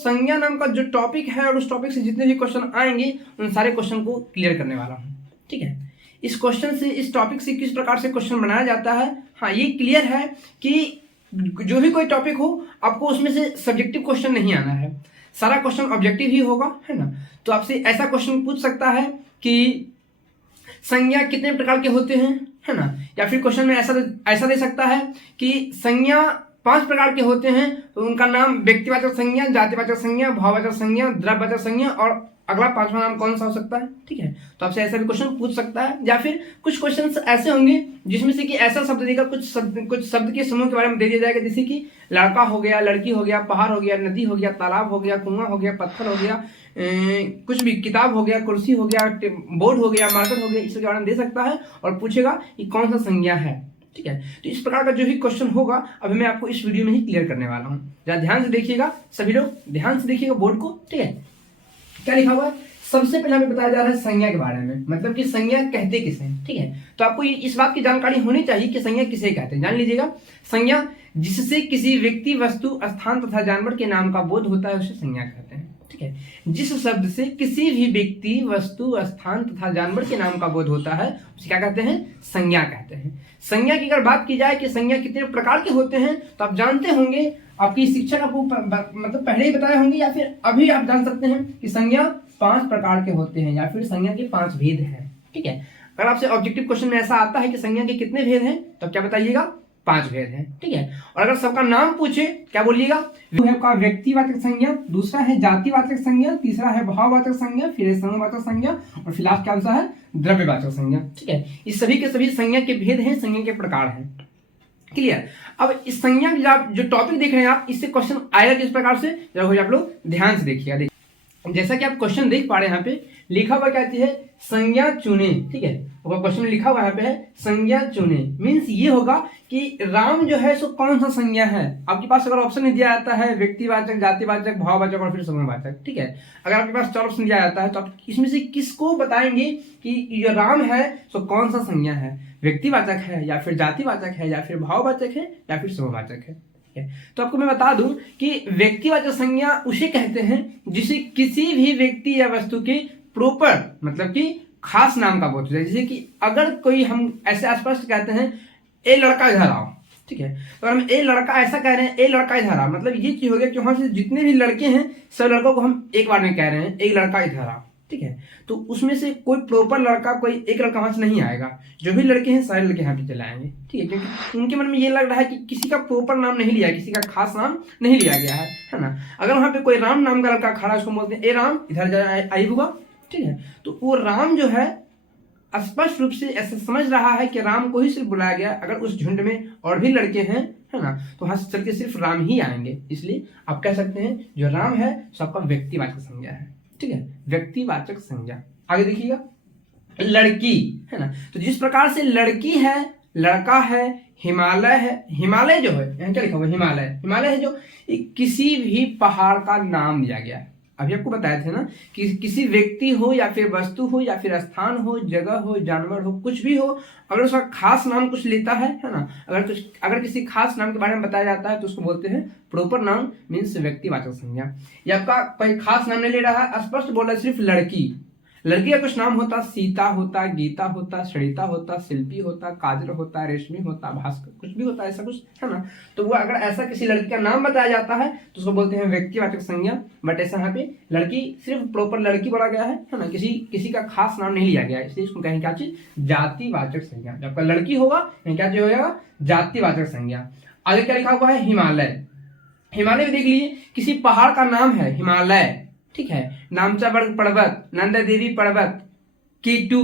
संज्ञा नाम का जो टॉपिक है और उस टॉपिक से जितने भी क्वेश्चन आएंगे उन सारे क्वेश्चन को क्लियर करने वाला हूँ। ठीक है, इस क्वेश्चन से, इस टॉपिक से किस प्रकार से क्वेश्चन बनाया जाता है, हाँ ये क्लियर है कि जो भी कोई टॉपिक हो आपको उसमें से सब्जेक्टिव क्वेश्चन नहीं आना है, सारा क्वेश्चन ऑब्जेक्टिव ही होगा, है ना। तो आपसे ऐसा क्वेश्चन पूछ सकता है कि संज्ञा कितने प्रकार के होते हैं, है ना, या फिर क्वेश्चन में ऐसा दे सकता है कि संज्ञा 5 प्रकार के होते हैं, तो उनका नाम व्यक्तिवाचक संज्ञा, जातिवाचक संज्ञा, भाववाचक संज्ञा, द्रव्यवाचक संज्ञा और अगला 5वां नाम कौन सा हो सकता है। ठीक है, तो आपसे ऐसा भी क्वेश्चन पूछ सकता है। या फिर कुछ क्वेश्चंस ऐसे होंगे जिसमें से कि ऐसा शब्द देगा, कुछ शब्द के समूह के बारे में दे दिया जाएगा, जैसे कि लड़का हो गया, लड़की हो गया, पहाड़ हो गया, नदी हो गया, तालाब हो गया, कुआं हो गया, पत्थर हो गया, कुछ भी, किताब हो गया, कुर्सी हो गया, बोर्ड हो गया, मार्कर हो गया, इसके बारे में दे सकता है और पूछेगा कि कौन सा संज्ञा है। ठीक है, तो इस प्रकार का जो भी क्वेश्चन होगा अभी मैं आपको इस वीडियो में ही क्लियर करने वाला हूँ। जरा ध्यान से देखिएगा, सभी लोग ध्यान से देखिएगा बोर्ड को। ठीक है, क्या लिखा हुआ है, सबसे पहले हमें बताया जा रहा है संज्ञा के बारे में, मतलब कि संज्ञा कहते किसे हैं। ठीक है, तो आपको इस बात की जानकारी होनी चाहिए कि संज्ञा किसे कहते हैं। जान लीजिएगा, संज्ञा जिससे किसी व्यक्ति, वस्तु, स्थान तथा जानवर के नाम का बोध होता है उसे संज्ञा कहते हैं। ठीक है, जिस शब्द से किसी भी व्यक्ति, वस्तु, स्थान तथा जानवर के नाम का बोध होता है उसे क्या कहते हैं, संज्ञा कहते हैं। संज्ञा की अगर बात की जाए कि संज्ञा कितने प्रकार के होते हैं, तो आप जानते होंगे, आपकी शिक्षक आपको मतलब पहले ही बताए होंगे या फिर अभी आप जान सकते हैं कि संज्ञा 5 प्रकार के होते हैं या फिर संज्ञा के 5 भेद हैं। ठीक है, अगर आपसे ऑब्जेक्टिव क्वेश्चन में ऐसा आता है कि संज्ञा के कितने भेद हैं, तो क्या बताइएगा, 5 भेद हैं। ठीक है, और अगर सबका नाम पूछे क्या बोलिएगा, का व्यक्तिवाचक संज्ञा, दूसरा है जातिवाचक संज्ञा, तीसरा है भाववाचक संज्ञा, फिर है समूहवाचक संज्ञा और फिर लास्ट क्या आंसर है, द्रव्यवाचक संज्ञा। ठीक है, इस सभी के सभी संज्ञा के भेद हैं, संज्ञा के प्रकार हैं। क्लियर। अब इस संज्ञा जो टॉपिक देख रहे हैं आप, इससे क्वेश्चन आएगा किस प्रकार से, जरा आप लोग ध्यान से देखिएगा। जैसा कि आप क्वेश्चन देख पा रहे हैं, यहाँ पे लिखा हुआ क्या है, संज्ञा चुने। ठीक है, क्वेश्चन में लिखा हुआ यहाँ पे है संज्ञा चुने, मीन्स ये होगा कि राम जो है सो कौन सा संज्ञा है। आपके पास अगर ऑप्शन नहीं दिया जाता है व्यक्तिवाचक, जातिवाचक, भाववाचक और फिर समूहवाचक। ठीक है, अगर आपके पास 4 ऑप्शन दिया जाता है तो आप इसमें से किसको बताएंगे कि ये राम है सो कौन सा संज्ञा है, व्यक्तिवाचक है या फिर जातिवाचक है या फिर भाववाचक है या फिर समूहवाचक है। तो आपको मैं बता दूं कि व्यक्तिवाचक संज्ञा उसे कहते हैं जिसे किसी भी व्यक्ति या वस्तु के प्रॉपर, मतलब कि खास नाम का बोध होता है। जैसे कि अगर कोई, हम ऐसे स्पष्ट कहते हैं ए लड़का इधर आओ। ठीक है, तो हम ए लड़का ऐसा कह रहे हैं, ए लड़का इधर आओ, मतलब ये चीज हो गया कि वहां से जितने भी लड़के हैं सब लड़कों को हम एक बार में कह रहे हैं एक लड़का इधर आओ। ठीक है, तो उसमें से कोई प्रॉपर लड़का, कोई एक लड़का वहां से नहीं आएगा, जो भी लड़के हैं सारे लड़के यहाँ पे चले आएंगे। ठीक है, क्योंकि उनके मन में ये लग रहा है कि किसी का प्रॉपर नाम नहीं लिया, किसी का खास नाम नहीं लिया गया है ना। अगर वहां पे कोई राम नाम का लड़का खड़ा, उसको बोलते हैं ए राम इधर आई हुआ। ठीक है, तो वो राम जो है स्पष्ट रूप से ऐसा समझ रहा है कि राम को ही सिर्फ बुलाया गया। अगर उस झुंड में और भी लड़के हैं, है ना, तो वहां से चल के सिर्फ राम ही आएंगे। इसलिए आप कह सकते हैं जो राम है सबका व्यक्तिवाचक संज्ञा है। ठीक है, व्यक्तिवाचक संज्ञा। आगे देखिएगा, लड़की, है ना, तो जिस प्रकार से लड़की है, लड़का है, हिमालय है, हिमालय जो है यहाँ क्या लिखा हुआ है, हिमालय, हिमालय है जो किसी भी पहाड़ का नाम दिया गया है। अभी आपको बताए थे ना कि किसी व्यक्ति हो या फिर वस्तु हो या फिर स्थान हो, जगह हो, जानवर हो, कुछ भी हो, अगर उसका खास नाम कुछ लेता है ना, अगर किसी खास नाम के बारे में बताया जाता है तो उसको बोलते हैं प्रॉपर नाउन, मीन्स व्यक्तिवाचक संज्ञा। या आपका कोई खास नाम नहीं ले रहा है, स्पष्ट बोल रहा है सिर्फ लड़की। लड़की का कुछ नाम होता, सीता होता, गीता होता, सरिता होता, शिल्पी होता, काजल होता, रेशमी होता, भास्कर, कुछ भी होता है, ऐसा कुछ, है ना। तो वो अगर ऐसा किसी लड़की का नाम बताया जाता है तो उसको बोलते हैं व्यक्तिवाचक संज्ञा। बट ऐसा यहाँ पे लड़की सिर्फ प्रॉपर लड़की बोला गया है ना, किसी का खास नाम नहीं लिया गया है, इसलिए इसको कहें क्या चीज, जातिवाचक संज्ञा। जब आपका लड़की होगा क्या चीज होगा, जातिवाचक संज्ञा। आगे क्या लिखा हुआ है, हिमालय। हिमालय देख लीजिए, किसी पहाड़ का नाम है हिमालय। ठीक है, नामचाबर्ग पर्वत, नंदा देवी पर्वत, K2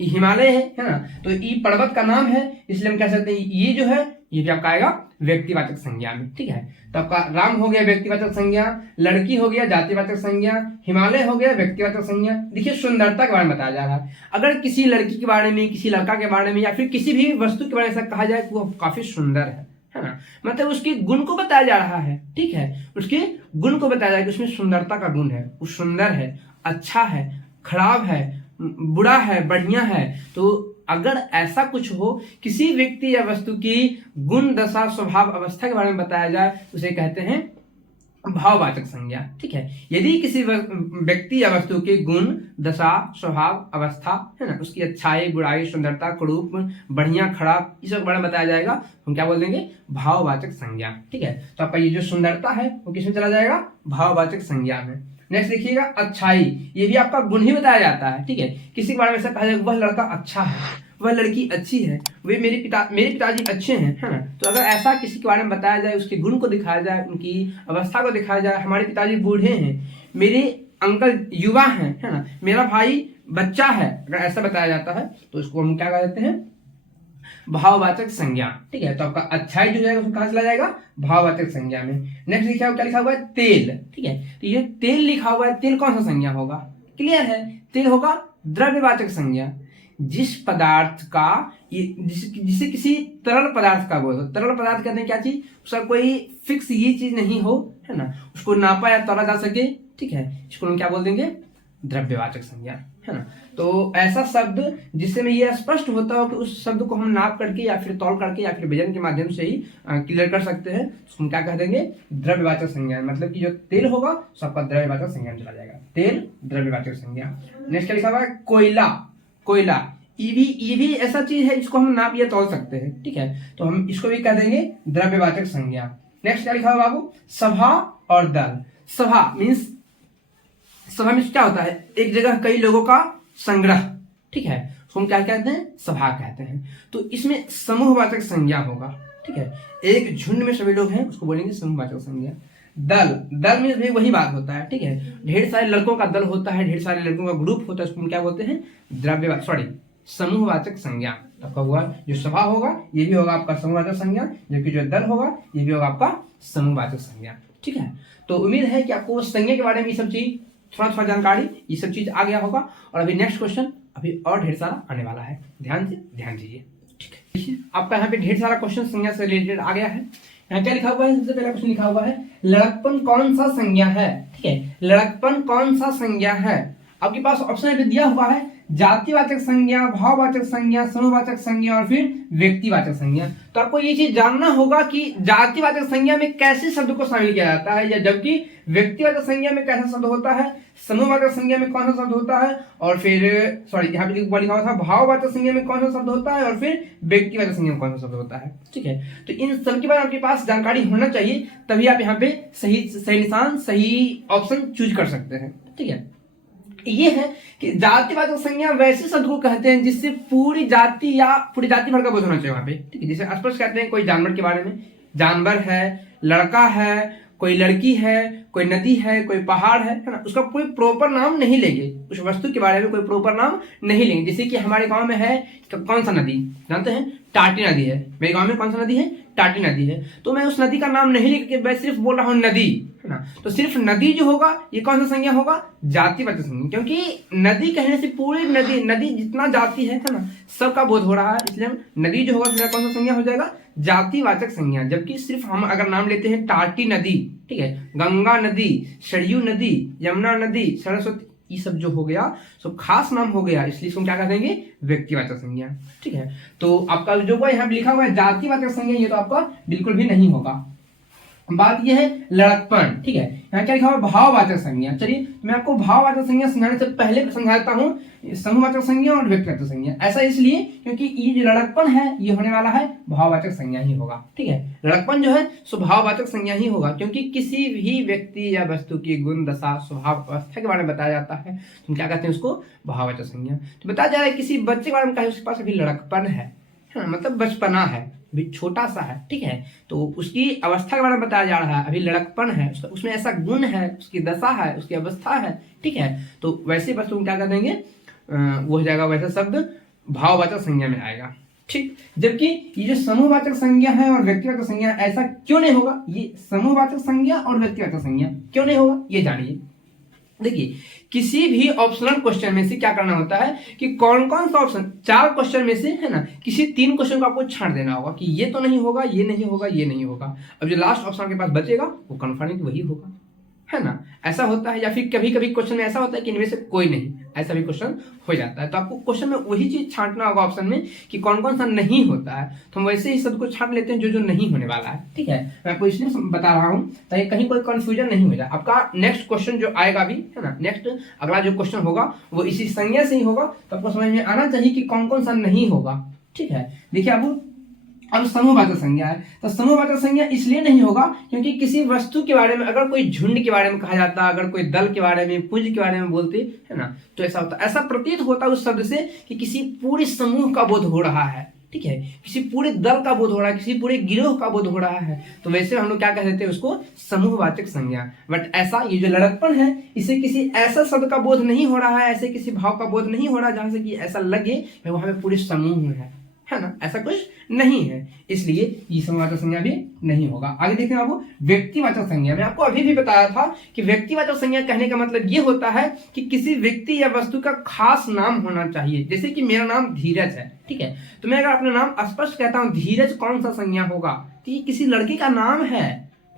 हिमालय है ना, तो ये पर्वत का नाम है, इसलिए हम कह सकते हैं ये जो है ये क्या आएगा, व्यक्तिवाचक संज्ञा में। ठीक है, तो आपका राम हो गया व्यक्तिवाचक संज्ञा, लड़की हो गया जातिवाचक संज्ञा, हिमालय हो गया व्यक्तिवाचक संज्ञा। देखिए, सुंदरता के बारे में बताया जा रहा है। अगर किसी लड़की के बारे में, किसी लड़का के बारे में या फिर किसी भी वस्तु के बारे में ऐसा कहा जाए कि वो काफी सुंदर है ना, मतलब उसके गुण को बताया जा रहा है। ठीक है, उसके गुण को बताया जाए कि उसमें सुंदरता का गुण है, वो सुंदर है, अच्छा है, खराब है, बुरा है, बढ़िया है। तो अगर ऐसा कुछ हो, किसी व्यक्ति या वस्तु की गुण, दशा, स्वभाव, अवस्था के बारे में बताया जाए, उसे कहते हैं भाववाचक संज्ञा। ठीक है, यदि किसी व्यक्ति या वस्तु के गुण, दशा, स्वभाव, अवस्था, है ना, उसकी अच्छाई, बुराई, सुंदरता, कुरूप, बढ़िया, खराब, इस सब बारे में बताया जाएगा, हम क्या बोल देंगे? भाववाचक संज्ञा। ठीक है, तो आपका ये जो सुंदरता है वो किसमें चला जाएगा? भाववाचक संज्ञा में। नेक्स्ट देखिएगा अच्छाई, ये भी आपका गुण ही बताया जाता है। ठीक है, किसी के बारे में ऐसा कहा जाएगा वह लड़का अच्छा है, वह लड़की अच्छी है, वे मेरे पिताजी अच्छे हैं, है ना। तो अगर ऐसा किसी के बारे में बताया जाए, उसके गुण को दिखाया जाए, उनकी अवस्था को दिखाया जाए, हमारे पिताजी बूढ़े हैं, मेरे अंकल युवा हैं, है ना, मेरा भाई बच्चा है, अगर ऐसा बताया जाता है तो इसको हम क्या कहते हैं? भाववाचक संज्ञा। ठीक है, तो आपका अच्छाई जो जाएगा उसको कहां चला जाएगा? भाववाचक संज्ञा में। नेक्स्ट देखिए क्या लिखा हुआ है? तेल। ठीक है, तो ये तेल लिखा हुआ है, तेल कौन सा संज्ञा होगा? क्लियर है, तेल होगा द्रव्यवाचक संज्ञा। जिस पदार्थ का जिसे किसी तरल पदार्थ का बोल, तरल पदार्थ कहते हैं क्या चीज? उसका कोई फिक्स ये चीज नहीं हो, है ना, उसको नापा या तोला जा सके। ठीक है, इसको हम क्या बोल देंगे? द्रव्यवाचक संज्ञा, है ना। तो ऐसा शब्द जिससे में ये स्पष्ट होता हो कि उस शब्द को हम नाप करके या फिर तौल करके या फिर वजन के माध्यम से ही क्लियर कर सकते हैं, उसको हम क्या कह देंगे? द्रव्यवाचक संज्ञा। मतलब कि जो तेल होगा सबका द्रव्यवाचक संज्ञा में चला जाएगा, तेल द्रव्यवाचक संज्ञा। नेक्स्ट क्या लिखा हुआ है? कोयला। कोयला, ये भी ऐसा चीज है जिसको हम नाप या तौल सकते हैं। ठीक है, तो हम इसको भी कह देंगे द्रव्यवाचक संज्ञा। नेक्स्ट क्या लिखा हुआ बाबू? सभा और दल। सभा मीन्स, सभा में क्या होता है? एक जगह कई लोगों का संग्रह। ठीक है, उसको हम क्या कहते हैं? सभा कहते हैं। तो इसमें समूहवाचक संज्ञा होगा। ठीक है, एक झुंड में सभी लोग हैं, उसको बोलेंगे समूहवाचक संज्ञा। दल, दल में भी वही बात होता है। ठीक है, ढेर सारे लड़कों का दल होता है, ढेर सारे लड़कों का ग्रुप होता है, उसको हम क्या बोलते हैं? समूहवाचक संज्ञा। आपका हुआ जो सभा होगा ये भी होगा आपका समूहवाचक संज्ञा, जबकि जो दल होगा ये भी होगा आपका समूहवाचक संज्ञा। ठीक है, तो उम्मीद है कि आपको संज्ञा के बारे में ये सब चीज थोड़ा जानकारी, ये सब चीज आ गया होगा। और अभी नेक्स्ट क्वेश्चन अभी और ढेर सारा आने वाला है, ध्यान दीजिए। ठीक है, देखिए आपका यहाँ पे ढेर सारा क्वेश्चन संज्ञा से रिलेटेड आ गया है। यहाँ क्या लिखा हुआ है? सबसे पहला क्वेश्चन लिखा हुआ है लड़कपन कौन सा संज्ञा है? ठीक है, लड़कपन कौन सा संज्ञा है? आपके पास ऑप्शन दिया हुआ है जातिवाचक संज्ञा, भाववाचक संज्ञा, समूहवाचक संज्ञा और फिर व्यक्तिवाचक संज्ञा। तो आपको ये चीज जानना होगा कि जातिवाचक संज्ञा में कैसे शब्द को शामिल किया जाता है, या जबकि व्यक्तिवाचक संज्ञा में कैसा शब्द होता है, समूहवाचक संज्ञा में कौन सा शब्द होता है, और फिर यहाँ पे लिखा हुआ था भाववाचक संज्ञा में कौन सा शब्द होता है, और फिर व्यक्तिवाचक संज्ञा में कौन सा शब्द होता है। ठीक है, तो इन सब के बारे में आपके पास जानकारी होना चाहिए, तभी आप यहाँ पे सही निशान, सही ऑप्शन चूज कर सकते हैं। ठीक है, ये है कि जातिवाचक संज्ञा वैसे शब्द को कहते हैं जिससे पूरी जाति या पूरी जाति भर का बोध होना चाहिए वहां पे। ठीक है, जैसे स्पष्ट कहते हैं कोई जानवर के बारे में, जानवर है, लड़का है, कोई लड़की है, कोई नदी है, कोई पहाड़ है ना, उसका कोई प्रॉपर नाम नहीं लेंगे, उस वस्तु के बारे में कोई प्रॉपर नाम नहीं लेंगे। जैसे कि हमारे गांव में है तो कौन सा नदी जानते हैं? टाटी नदी है। मेरे गांव में कौन सा नदी है? टाटी नदी है। तो मैं उस नदी का नाम नहीं लिख के मैं सिर्फ बोल रहा हूँ नदी, है ना। तो सिर्फ नदी जो होगा ये कौन सा संज्ञा होगा? जातिवाचक संज्ञा, क्योंकि नदी कहने से पूरी नदी जितना जाति है ना, सबका बोध हो रहा है, इसलिए नदी जो होगा उसमें कौन सा संज्ञा हो जाएगा? जातिवाचक संज्ञा। जबकि सिर्फ हम अगर नाम लेते हैं टाटी नदी, ठीक है, गंगा नदी, सरयू नदी, यमुना नदी, सरस्वती, ये सब जो हो गया सब खास नाम हो गया, इसलिए इसको क्या कह देंगे? व्यक्तिवाचक संज्ञा। ठीक है, तो आपका जो यहाँ लिखा हुआ है जातिवाचक संज्ञा, ये तो आपका बिल्कुल भी नहीं होगा। बात यह है लड़कपन। ठीक है, यहाँ क्या लिखा हुआ? भाववाचक संज्ञा। चलिए मैं आपको भाववाचक संज्ञा समझाने से पहले समझाता हूँ समूहवाचक संज्ञा और व्यक्तिवाचक संज्ञा। ऐसा इसलिए क्योंकि ये जो लड़कपन है ये होने वाला है भाववाचक संज्ञा ही होगा। ठीक है, लड़कपन जो है सो भाववाचक संज्ञा ही होगा, क्योंकि किसी भी व्यक्ति या वस्तु की गुण, दशा, स्वभाव, अवस्था के बारे में बताया जाता है, तो क्या कहते हैं उसको? भाववाचक संज्ञा। तो बताया जा रहा है किसी बच्चे के बारे में कहा उसके पास अभी लड़कपन है, मतलब बचपना है, अभी छोटा सा है। ठीक है, तो उसकी अवस्था के बारे में बताया जा रहा है, अभी लड़कपन है, उसमें ऐसा गुण है, उसकी दशा है, उसकी अवस्था है। ठीक है, तो वैसे वस्तु क्या कर देंगे? वो हो जाएगा वैसा शब्द भाववाचक संज्ञा में आएगा। ठीक, जबकि ये जो समूहवाचक संज्ञा है और व्यक्तिवाचक संज्ञा, ऐसा क्यों नहीं होगा? ये समूहवाचक संज्ञा और व्यक्तिवाचक संज्ञा क्यों नहीं होगा ये जानिए। देखिए किसी भी ऑप्शनल क्वेश्चन में से क्या करना होता है कि कौन कौन सा ऑप्शन, 4 क्वेश्चन में से, है ना, किसी 3 क्वेश्चन को आपको छांट देना होगा कि ये तो नहीं होगा, ये नहीं होगा, ये नहीं होगा। अब जो लास्ट ऑप्शन के पास बचेगा वो कन्फर्म वही होगा, है ना, ऐसा होता है। या फिर कभी कभी क्वेश्चन में ऐसा होता है कि इनमें से कोई नहीं, ऐसा भी क्वेश्चन हो जाता है। तो आपको क्वेश्चन में वही चीज छांटना होगा ऑप्शन में कि कौन कौन सा नहीं होता है। तो हम वैसे ही सब कुछ छांट लेते हैं जो जो नहीं होने वाला है, ठीक है। मैं आपको इसलिए बता रहा हूँ ताकि कहीं कोई कंफ्यूजन नहीं हो जाए। आपका नेक्स्ट क्वेश्चन जो आएगा भी, है ना, नेक्स्ट अगला जो क्वेश्चन होगा वो इसी संज्ञा से ही होगा। तो आपको समझ में आना चाहिए कि कौन कौन सा नहीं होगा, ठीक है। देखिए अब समूहवाचक संज्ञा है, तो समूहवाचक संज्ञा इसलिए नहीं होगा क्योंकि किसी वस्तु के बारे में अगर कोई झुंड के बारे में कहा जाता, अगर कोई दल के बारे में, पुंज के बारे में बोलते, है ना, तो ऐसा होता, ऐसा प्रतीत होता उस शब्द से कि किसी पूरे समूह का बोध हो रहा है, ठीक है, किसी पूरे दल का बोध हो रहा है, किसी पूरे गिरोह का बोध हो रहा है। तो वैसे हम लोग क्या कह देते हैं उसको, समूहवाचक संज्ञा। बट ऐसा ये जो लड़कपन है, इसे किसी ऐसा शब्द का बोध नहीं हो रहा है, ऐसे किसी भाव का बोध नहीं हो रहा जहां से कि ऐसा लगे कि वहां पे पूरे समूह है ना, ऐसा कुछ नहीं है, इसलिए ये समूहवाचक संज्ञा भी नहीं होगा। आगे देखते हैं आपको व्यक्तिवाचक संज्ञा। मैं आपको अभी भी बताया था कि व्यक्तिवाचक संज्ञा कहने का मतलब ये होता है कि किसी व्यक्ति या वस्तु का खास नाम होना चाहिए। जैसे कि मेरा नाम धीरज है, ठीक है, तो मैं अगर अपना नाम स्पष्ट कहता हूं धीरज, कौन सा संज्ञा होगा, तो ये किसी लड़के का नाम है,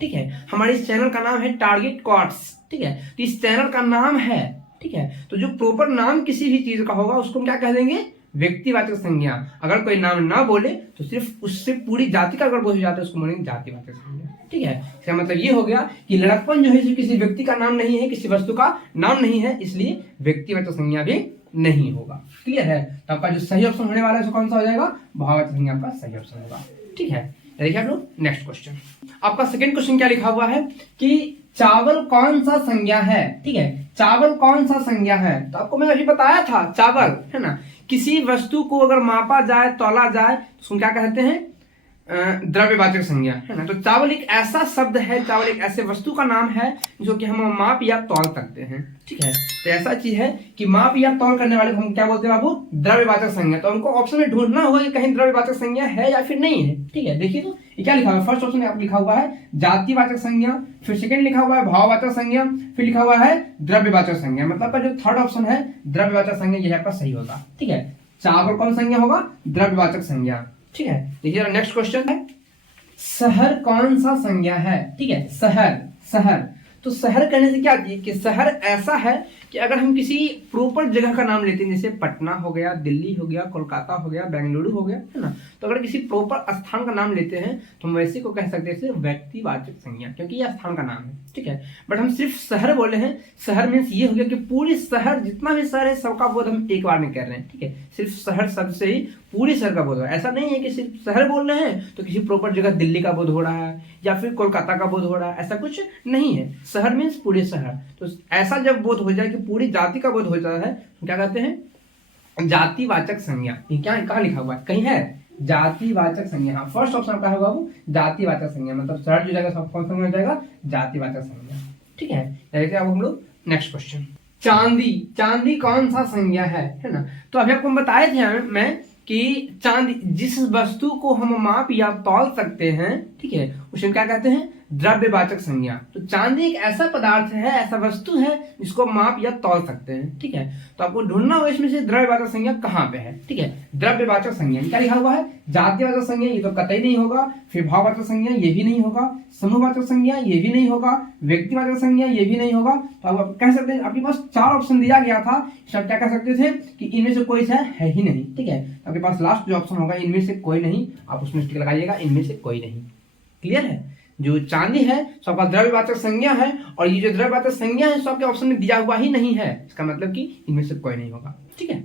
ठीक है। हमारे इस चैनल का नाम है टारगेट क्वार्ट्स, ठीक है, तो इस चैनल का नाम है, ठीक है। तो जो प्रॉपर नाम किसी भी चीज का होगा उसको हम क्या कह देंगे, व्यक्तिवाचक संज्ञा। अगर कोई नाम ना बोले तो सिर्फ उससे पूरी जाति का अगर बोल जाता है उसको बोलेंगे जातिवाचक संज्ञा, ठीक है। इसका मतलब ये हो गया कि लड़कपन जो है किसी व्यक्ति का नाम नहीं है, किसी वस्तु का नाम नहीं है, इसलिए व्यक्तिवाचक संज्ञा भी नहीं होगा। क्लियर है। तो आपका जो सही ऑप्शन होने वाला है कौन सा हो जाएगा, भाववाचक संज्ञा आपका सही ऑप्शन होगा, ठीक है। देखिए आप लोग नेक्स्ट क्वेश्चन, आपका सेकंड क्वेश्चन क्या लिखा हुआ है कि चावल कौन सा संज्ञा है, ठीक है, चावल कौन सा संज्ञा है। तो आपको मैं अभी बताया था चावल, है ना, किसी वस्तु को अगर मापा जाए, तौला जाए तो उसको क्या कहते हैं, द्रव्यवाचक संज्ञा, है ना। तो चावल एक ऐसा शब्द है, चावल एक ऐसे वस्तु का नाम है जो कि हम माप या तौल सकते हैं, ठीक है। तो ऐसा चीज है कि माप या तौल करने वाले को हम क्या बोलते हैं बाबू, द्रव्यवाचक संज्ञा। तो हमको ऑप्शन में ढूंढना होगा कि कहीं द्रव्यवाचक संज्ञा है या फिर नहीं है, ठीक है। देखिए तो ये क्या लिखा हुआ है, फर्स्ट ऑप्शन में आप लिखा हुआ है जातिवाचक संज्ञा, फिर सेकंड लिखा हुआ है भाववाचक संज्ञा, फिर लिखा हुआ है द्रव्यवाचक संज्ञा। मतलब का जो थर्ड ऑप्शन है द्रव्यवाचक संज्ञा, यह आपका सही होगा, ठीक है। चावल कौन संज्ञा होगा, द्रव्यवाचक संज्ञा, ठीक है। देखिए नेक्स्ट क्वेश्चन है शहर कौन सा संज्ञा है, ठीक है, शहर, शहर। तो शहर कहने से क्या चाहिए कि शहर ऐसा है कि अगर हम किसी प्रॉपर जगह का नाम लेते हैं, जैसे पटना हो गया, दिल्ली हो गया, कोलकाता हो गया, बेंगलुरु हो गया, है ना, तो अगर किसी प्रॉपर स्थान का नाम लेते हैं तो हम वैसे को कह सकते हैं व्यक्तिवाचक संज्ञा, क्योंकि यह स्थान का नाम है, ठीक है। बट हम सिर्फ शहर बोले हैं, शहर मीन्स ये हो गया कि पूरी शहर, जितना भी शहर है सबका बोध हम एक बार में कर रहे हैं, ठीक है। सिर्फ शहर शब्द से ही पूरी शहर का बोध हो रहा है। ऐसा नहीं है कि सिर्फ शहर बोल रहे हैं तो किसी प्रॉपर जगह दिल्ली का बोध हो रहा है या फिर कोलकाता का बोध हो रहा है, ऐसा कुछ नहीं है। शहर मीन्स पूरे शहर। तो ऐसा जब बोध हो जाए कि पूरी जाति का बोध हो जाता है तो क्या कहते हैं, जातिवाचक संज्ञा। ये क्या कहाँ लिखा हुआ है, कहीं है जातिवाचक संज्ञा। हाँ, फर्स्ट ऑप्शन का होगा वो जातिवाचक संज्ञा, मतलब शहर जो जाएगा सब कौन सा हो जाएगा, जातिवाचक संज्ञा, ठीक है। देखिए अब हम लोग नेक्स्ट क्वेश्चन, चांदी, चांदी कौन सा संज्ञा है ना। तो अभी आपको बताए थे मैं कि चांदी जिस वस्तु को हम माप या तौल सकते हैं, ठीक है, उसे क्या कहते हैं, द्रव्यवाचक संज्ञा। तो चांदी एक ऐसा पदार्थ है, ऐसा वस्तु है जिसको माप या तौल सकते हैं, ठीक है। तो आपको ढूंढना होगा इसमें से द्रव्यवाचक संज्ञा कहाँ पे है, ठीक है। द्रव्यवाचक संज्ञा क्या लिखा हुआ है, जातिवाचक संज्ञा, ये तो कतई नहीं होगा, फिर भाववाचक संज्ञा ये भी नहीं होगा, समूहवाचक संज्ञा ये भी नहीं होगा, व्यक्तिवाचक संज्ञा ये भी नहीं होगा। तो आप कह सकते हैं, आपके पास 4 ऑप्शन दिया गया था, सब क्या कह सकते थे कि इनमें से कोई है ही नहीं, ठीक है। आपके पास लास्ट जो ऑप्शन होगा इनमें से कोई नहीं, आप उसमें टिक लगाइएगा, इनमें से कोई नहीं। क्लियर है। जो चांदी है सबका द्रव्यवाचक संज्ञा है, और ये जो द्रव्यवाचक संज्ञा है सबके ऑप्शन में दिया हुआ ही नहीं है, इसका मतलब कि इनमें से कोई नहीं होगा, ठीक है।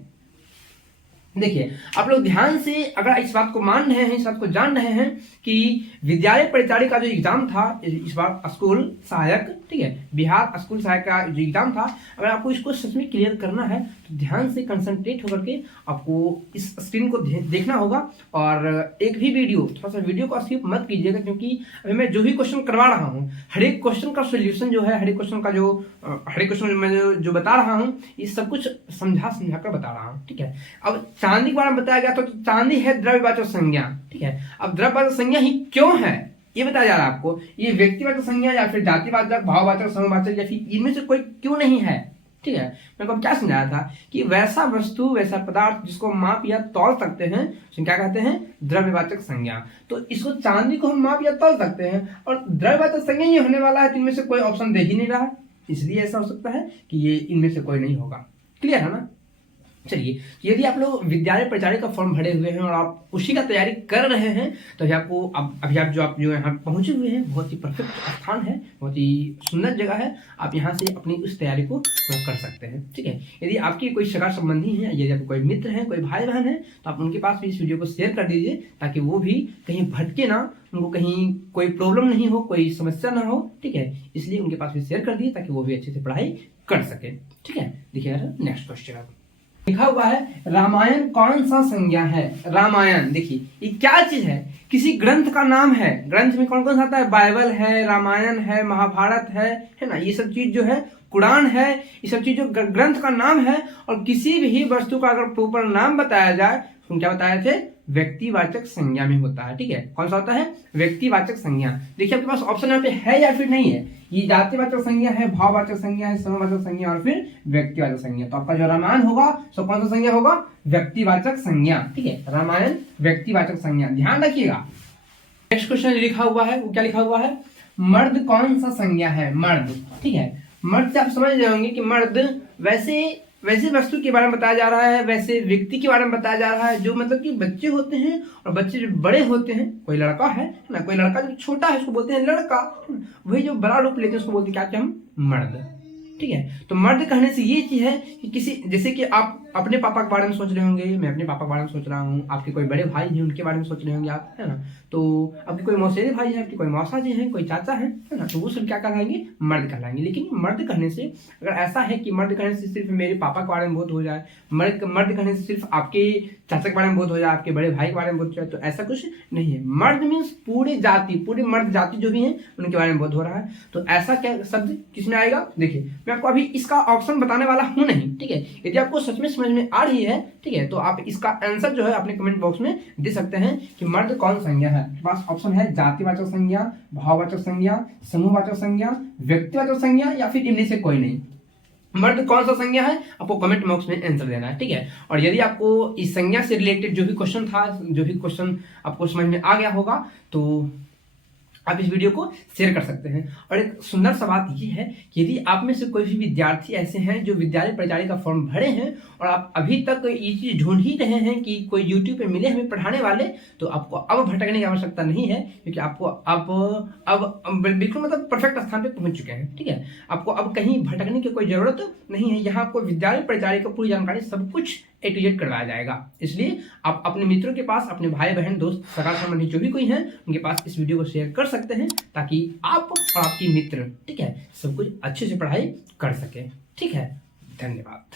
देखिए आप लोग ध्यान से अगर इस बात को मान रहे हैं, इस बात को जान रहे हैं कि विद्यालय परिचारिका का जो एग्जाम था इस बार स्कूल सहायक, ठीक है, बिहार स्कूल सहायक का जो एग्जाम था, अगर आपको इसको सच में क्लियर करना है तो ध्यान से कंसंट्रेट होकर के आपको इस स्क्रीन को देखना होगा। और एक भी वीडियो, थोड़ा सा वीडियो को स्किप मत कीजिएगा, क्योंकि अभी मैं जो भी क्वेश्चन करवा रहा हूँ, हर एक क्वेश्चन का सोल्यूशन जो है, हर एक क्वेश्चन का जो हर एक क्वेश्चन मैं जो बता रहा हूँ, ये सब कुछ समझा कर बता रहा हूँ, ठीक है। अब चांदी के बारे में बताया गया तो चांदी है द्रव्यवाचक संज्ञा, ठीक है। अब द्रव्यवाचक संज्ञा ही क्यों है ये बताया जा रहा है आपको, ये व्यक्तिवाचक संज्ञा या फिर जातिवाचक, भाववाचक, समूहवाचक या फिर इनमें से कोई क्यों नहीं है, ठीक है, मैंने आपको क्या समझाया था कि वैसा वस्तु वैसा पदार्थ जिसको माप या तौल सकते हैं उसे क्या कहते हैं, द्रव्यवाचक संज्ञा। तो इसको चांदी को हम माप या तौल सकते हैं और द्रव्यवाचक संज्ञा ये होने वाला है, तो इनमें से कोई ऑप्शन दे ही नहीं रहा है, इसलिए ऐसा हो सकता है कि ये इनमें से कोई नहीं होगा। क्लियर है ना। चलिए, यदि आप लोग विद्यालय परिचारिका का फॉर्म भरे हुए हैं और आप उसी का तैयारी कर रहे हैं तो अभी आपको अभी आप जो यहाँ पहुंचे हुए हैं बहुत ही परफेक्ट स्थान है, बहुत ही सुंदर जगह है, आप यहाँ से अपनी उस तैयारी को पूरा कर सकते हैं। ठीक है, यदि आपकी कोई सगा संबंधी है, यदि आपके कोई मित्र हैं, कोई भाई बहन है, तो आप उनके पास भी इस वीडियो को शेयर कर दीजिए ताकि वो भी कहीं भटके ना, उनको कहीं कोई प्रॉब्लम नहीं हो, कोई समस्या ना हो। ठीक है, इसलिए उनके पास भी शेयर कर दिए ताकि वो भी अच्छे से पढ़ाई कर सके। ठीक है, देखिए नेक्स्ट क्वेश्चन लिखा हुआ है, रामायण कौन सा संज्ञा है। रामायण देखिए ये क्या चीज है, किसी ग्रंथ का नाम है। ग्रंथ में कौन कौन सा आता है, बाइबल है, रामायण है, महाभारत है ना, ये सब चीज जो है, कुरान है, ये सब चीज जो ग्रंथ का नाम है। और किसी भी वस्तु का अगर प्रॉपर नाम बताया जाए तो क्या बताए थे, व्यक्तिवाचक संज्ञा में होता है। ठीक है, कौन सा होता है, व्यक्तिवाचक संज्ञा। देखिए आपके पास ऑप्शन यहाँ पे है या फिर नहीं है, ये जातिवाचक संज्ञा है, भाववाचक संज्ञा है, समवाचक संज्ञा और फिर व्यक्तिवाचक संज्ञा। तो आपका जो रामायण होगा सो कौन सा संज्ञा होगा, व्यक्तिवाचक संज्ञा। ठीक है, रामायण व्यक्तिवाचक संज्ञा, ध्यान रखिएगा। नेक्स्ट क्वेश्चन लिखा हुआ है, वो क्या लिखा हुआ है, मर्द कौन सा संज्ञा है, मर्द। ठीक है, मर्द से आप समझ रहे होंगे कि मर्द वैसे वस्तु के बारे में बताया जा रहा है, वैसे व्यक्ति के बारे में बताया जा रहा है जो मतलब कि बच्चे होते हैं और बच्चे जो बड़े होते हैं। कोई लड़का है ना, कोई लड़का जो छोटा है उसको बोलते हैं लड़का, वही जो बड़ा रूप लेते हैं उसको बोलते हैं क्या, हम मर्द। ठीक है, तो मर्द कहने से ये चीज है कि किसी, जैसे कि आप अपने पापा के बारे में सोच रहे होंगे, मैं अपने पापा के बारे में सोच रहा हूँ, आपके कोई बड़े भाई हैं उनके बारे में सोच रहे होंगे आप, है ना, तो आपके कोई मौसेरे भाई हैं, आपके कोई मौसा जी हैं, कोई चाचा है ना, तो वो सब क्या कहलाएंगे, मर्द कहलाएंगे। लेकिन मर्द कहने से अगर ऐसा है कि मर्द कहने से सिर्फ मेरे पापा के बारे में बोध हो जाए, मर्द कहने से सिर्फ आपके चाचा के बारे में बोध हो जाए, आपके बड़े भाई के बारे में बोध हो जाए, तो ऐसा कुछ नहीं है। मर्द मीन्स पूरे जाति, पूरे मर्द जाति जो भी है उनके बारे में बोध हो रहा है। तो ऐसा क्या शब्द किसमें आएगा, देखिए मैं आपको अभी इसका ऑप्शन बताने वाला हूं नहीं। ठीक है, यदि आपको सच में समझ में आ रही है, ठीक है, तो आप इसका आंसर जो है अपने कमेंट बॉक्स में दे सकते हैं कि मर्द कौन संज्ञा है। बस ऑप्शन है जातिवाचक संज्ञा, भाववाचक संज्ञा, समूहवाचक संज्ञा, व्यक्तिवाचक संज्ञा या फिर इनमें से कोई नहीं। मर्द कौन सा संज्ञा है आपको कमेंट बॉक्स में आंसर देना है। ठीक है, और यदि आपको इस संज्ञा से रिलेटेड जो भी क्वेश्चन था, जो भी क्वेश्चन आपको समझ में आ गया होगा तो आप इस वीडियो को शेयर कर सकते हैं। और एक सुंदर सा बात ये है कि यदि आप में से कोई भी विद्यार्थी ऐसे हैं जो विद्यालय परिचारिका का फॉर्म भरे हैं और आप अभी तक ये चीज़ ढूंढ ही रहे हैं कि कोई यूट्यूब पे मिले हमें पढ़ाने वाले, तो आपको अब भटकने की आवश्यकता नहीं है, क्योंकि आपको अब बिल्कुल मतलब परफेक्ट स्थान पे पहुंच चुके हैं। ठीक है, आपको अब कहीं भटकने की कोई जरूरत नहीं है। यहाँ आपको विद्यालय परिचारिका का पूरी जानकारी सब कुछ A to Z करवाया जाएगा। इसलिए आप अपने मित्रों के पास, अपने भाई बहन दोस्त सगा संबंधी जो भी कोई है उनके पास इस वीडियो को शेयर कर सकते हैं ताकि आप और आपकी मित्र, ठीक है, सब कुछ अच्छे से पढ़ाई कर सके। ठीक है, धन्यवाद।